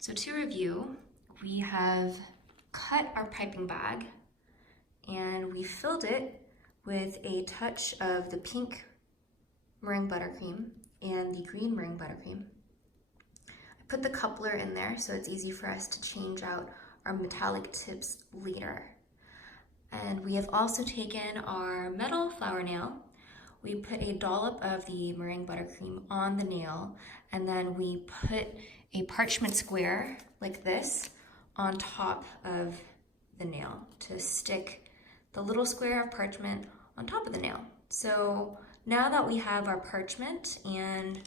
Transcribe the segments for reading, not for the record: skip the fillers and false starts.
So to review, we have cut our piping bag and we filled it with a touch of the pink meringue buttercream and the green meringue buttercream. I put the coupler in there so it's easy for us to change out our metallic tips later. And we have also taken our metal flower nail. We put a dollop of the meringue buttercream on the nail, and then we put a parchment square like this on top of the nail to stick the little square of parchment on top of the nail. So now that we have our parchment and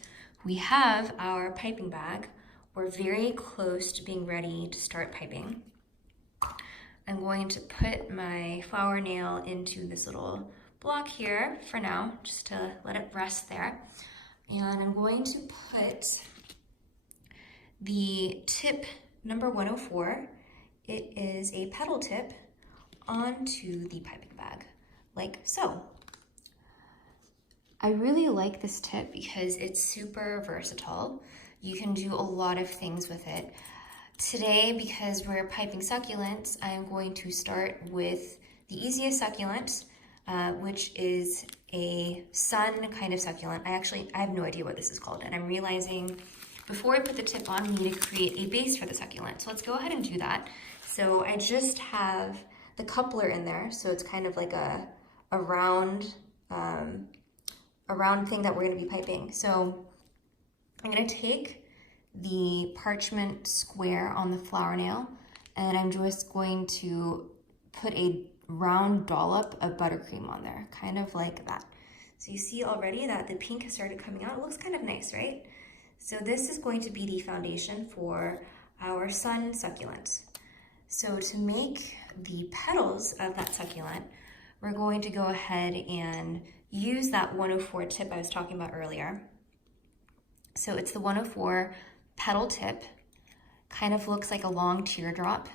we have our piping bag, we're very close to being ready to start piping. I'm going to put my flower nail into this little block here for now, just to let it rest there. And I'm going to put the tip number 104, it is a petal tip, onto the piping bag, like so. I really like this tip because it's super versatile. You can do a lot of things with it. Today, because we're piping succulents, I am going to start with the easiest succulent, which is a sun kind of succulent. I have no idea what this is called, and I'm realizing before I put the tip on, we need to create a base for the succulent. So let's go ahead and do that. So I just have the coupler in there, so it's kind of like a round thing that we're going to be piping. So I'm going to take the parchment square on the flower nail, and I'm just going to put a round dollop of buttercream on there, kind of like that. So you see already that the pink has started coming out. It looks kind of nice, right? So this is going to be the foundation for our sun succulent. So to make the petals of that succulent, we're going to go ahead and use that 104 tip I was talking about earlier. So it's the 104 petal tip, kind of looks like a long teardrop.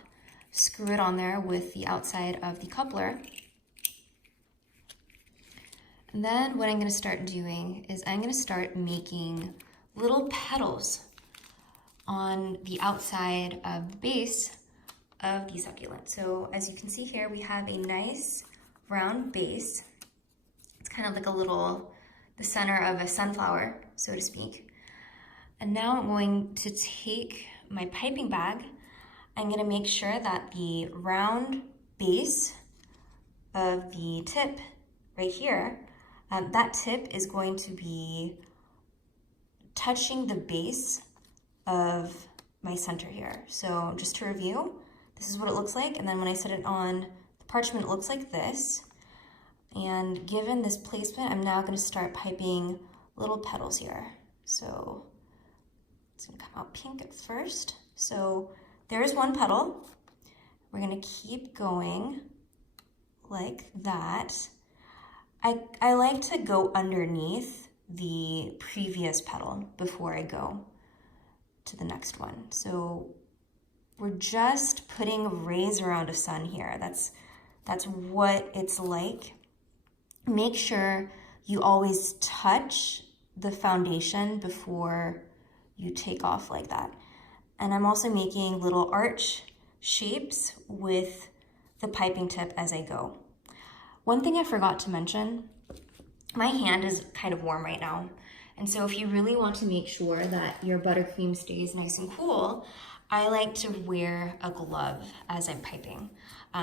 Screw it on there with the outside of the coupler. And then what I'm going to start doing is I'm going to start making little petals on the outside of the base of the succulent. So as you can see here, we have a nice round base. It's kind of like the center of a sunflower, so to speak. And now I'm going to take my piping bag. I'm going to make sure that the round base of the tip right here, that tip is going to be touching the base of my center here. So just to review, this is what it looks like. And then when I set it on the parchment, it looks like this. And given this placement, I'm now going to start piping little petals here. So it's going to come out pink at first. So there's one petal. We're going to keep going like that. I like to go underneath the previous petal before I go to the next one. So we're just putting rays around a sun here. That's what it's like. Make sure you always touch the foundation before you take off like that. And I'm also making little arch shapes with the piping tip as I go. One thing I forgot to mention, my hand is kind of warm right now. And so if you really want to make sure that your buttercream stays nice and cool, I like to wear a glove as I'm piping.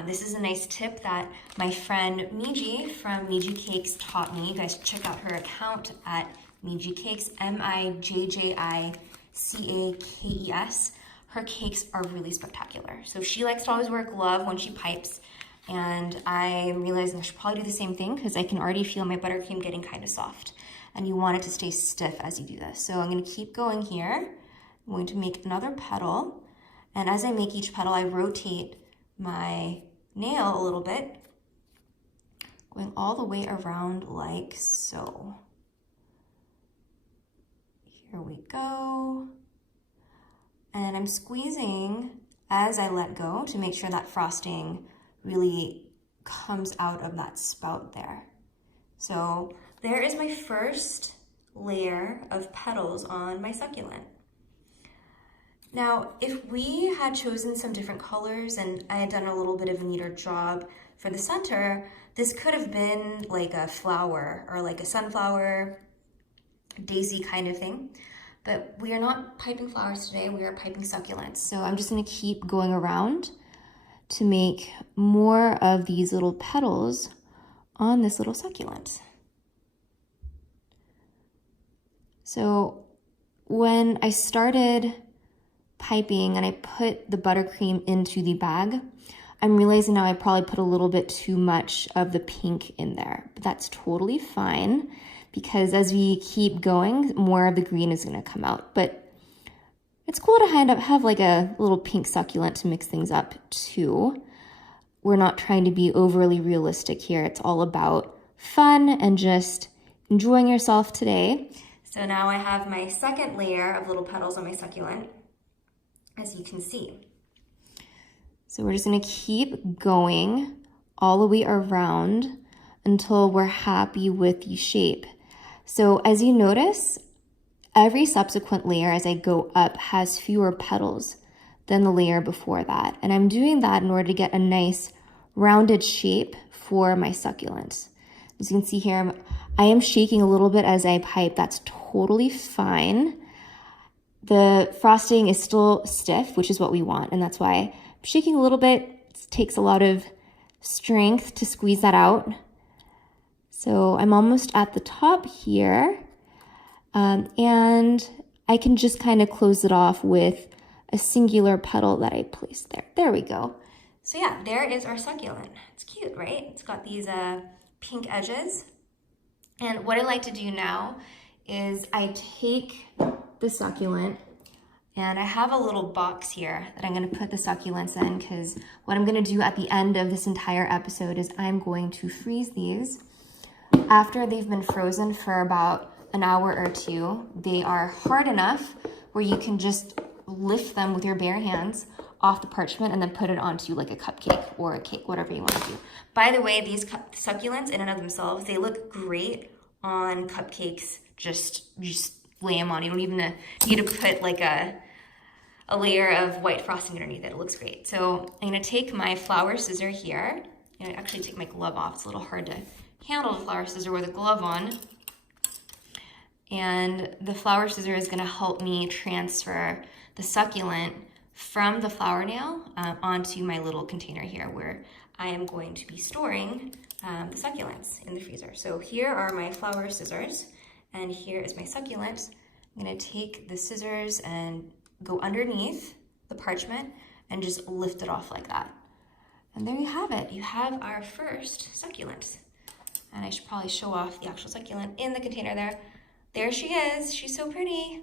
This is a nice tip that my friend Miji from Miji Cakes taught me. You guys check out her account at Miji Cakes, MIJJICAKES. Her cakes are really spectacular. So she likes to always wear a glove when she pipes, and I'm realizing I should probably do the same thing because I can already feel my buttercream getting kind of soft, and you want it to stay stiff as you do this. So I'm going to keep going here. I'm going to make another petal, and as I make each petal, I rotate my nail a little bit, going all the way around like so. Here we go. And I'm squeezing as I let go to make sure that frosting really comes out of that spout there. So there is my first layer of petals on my succulent. Now, if we had chosen some different colors and I had done a little bit of a neater job for the center, this could have been like a flower or like a sunflower, daisy kind of thing. But we are not piping flowers today, we are piping succulents. So I'm just gonna keep going around to make more of these little petals on this little succulent. So when I started piping and I put the buttercream into the bag, I'm realizing now I probably put a little bit too much of the pink in there, but that's totally fine because as we keep going, more of the green is gonna come out. But it's cool to have like a little pink succulent to mix things up too. We're not trying to be overly realistic here. It's all about fun and just enjoying yourself today. So now I have my second layer of little petals on my succulent, as you can see. So we're just gonna keep going all the way around until we're happy with the shape. So as you notice, every subsequent layer as I go up has fewer petals than the layer before that. And I'm doing that in order to get a nice rounded shape for my succulent. As you can see here, I am shaking a little bit as I pipe. That's totally fine. The frosting is still stiff, which is what we want. And that's why I'm shaking a little bit. It takes a lot of strength to squeeze that out. So I'm almost at the top here. And I can just kind of close it off with a singular petal that I placed there. There we go. So yeah, there is our succulent. It's cute, right? It's got these pink edges. And what I like to do now is I take the succulent and I have a little box here that I'm gonna put the succulents in because what I'm gonna do at the end of this entire episode is I'm going to freeze these. After they've been frozen for about an hour or two, they are hard enough where you can just lift them with your bare hands off the parchment and then put it onto like a cupcake or a cake, whatever you want to do. By the way, these succulents in and of themselves, they look great on cupcakes. Just lay them on. You don't even need to put like a layer of white frosting underneath it. It looks great. So I'm gonna take my flower scissor here. I'm gonna actually take my glove off. It's a little hard to handle the flower scissor with a glove on. And the flower scissor is gonna help me transfer the succulent from the flower nail onto my little container here where I am going to be storing the succulents in the freezer. So here are my flower scissors and here is my succulent. I'm gonna take the scissors and go underneath the parchment and just lift it off like that. And there you have it. You have our first succulent. And I should probably show off the actual succulent in the container there. There she is. She's so pretty.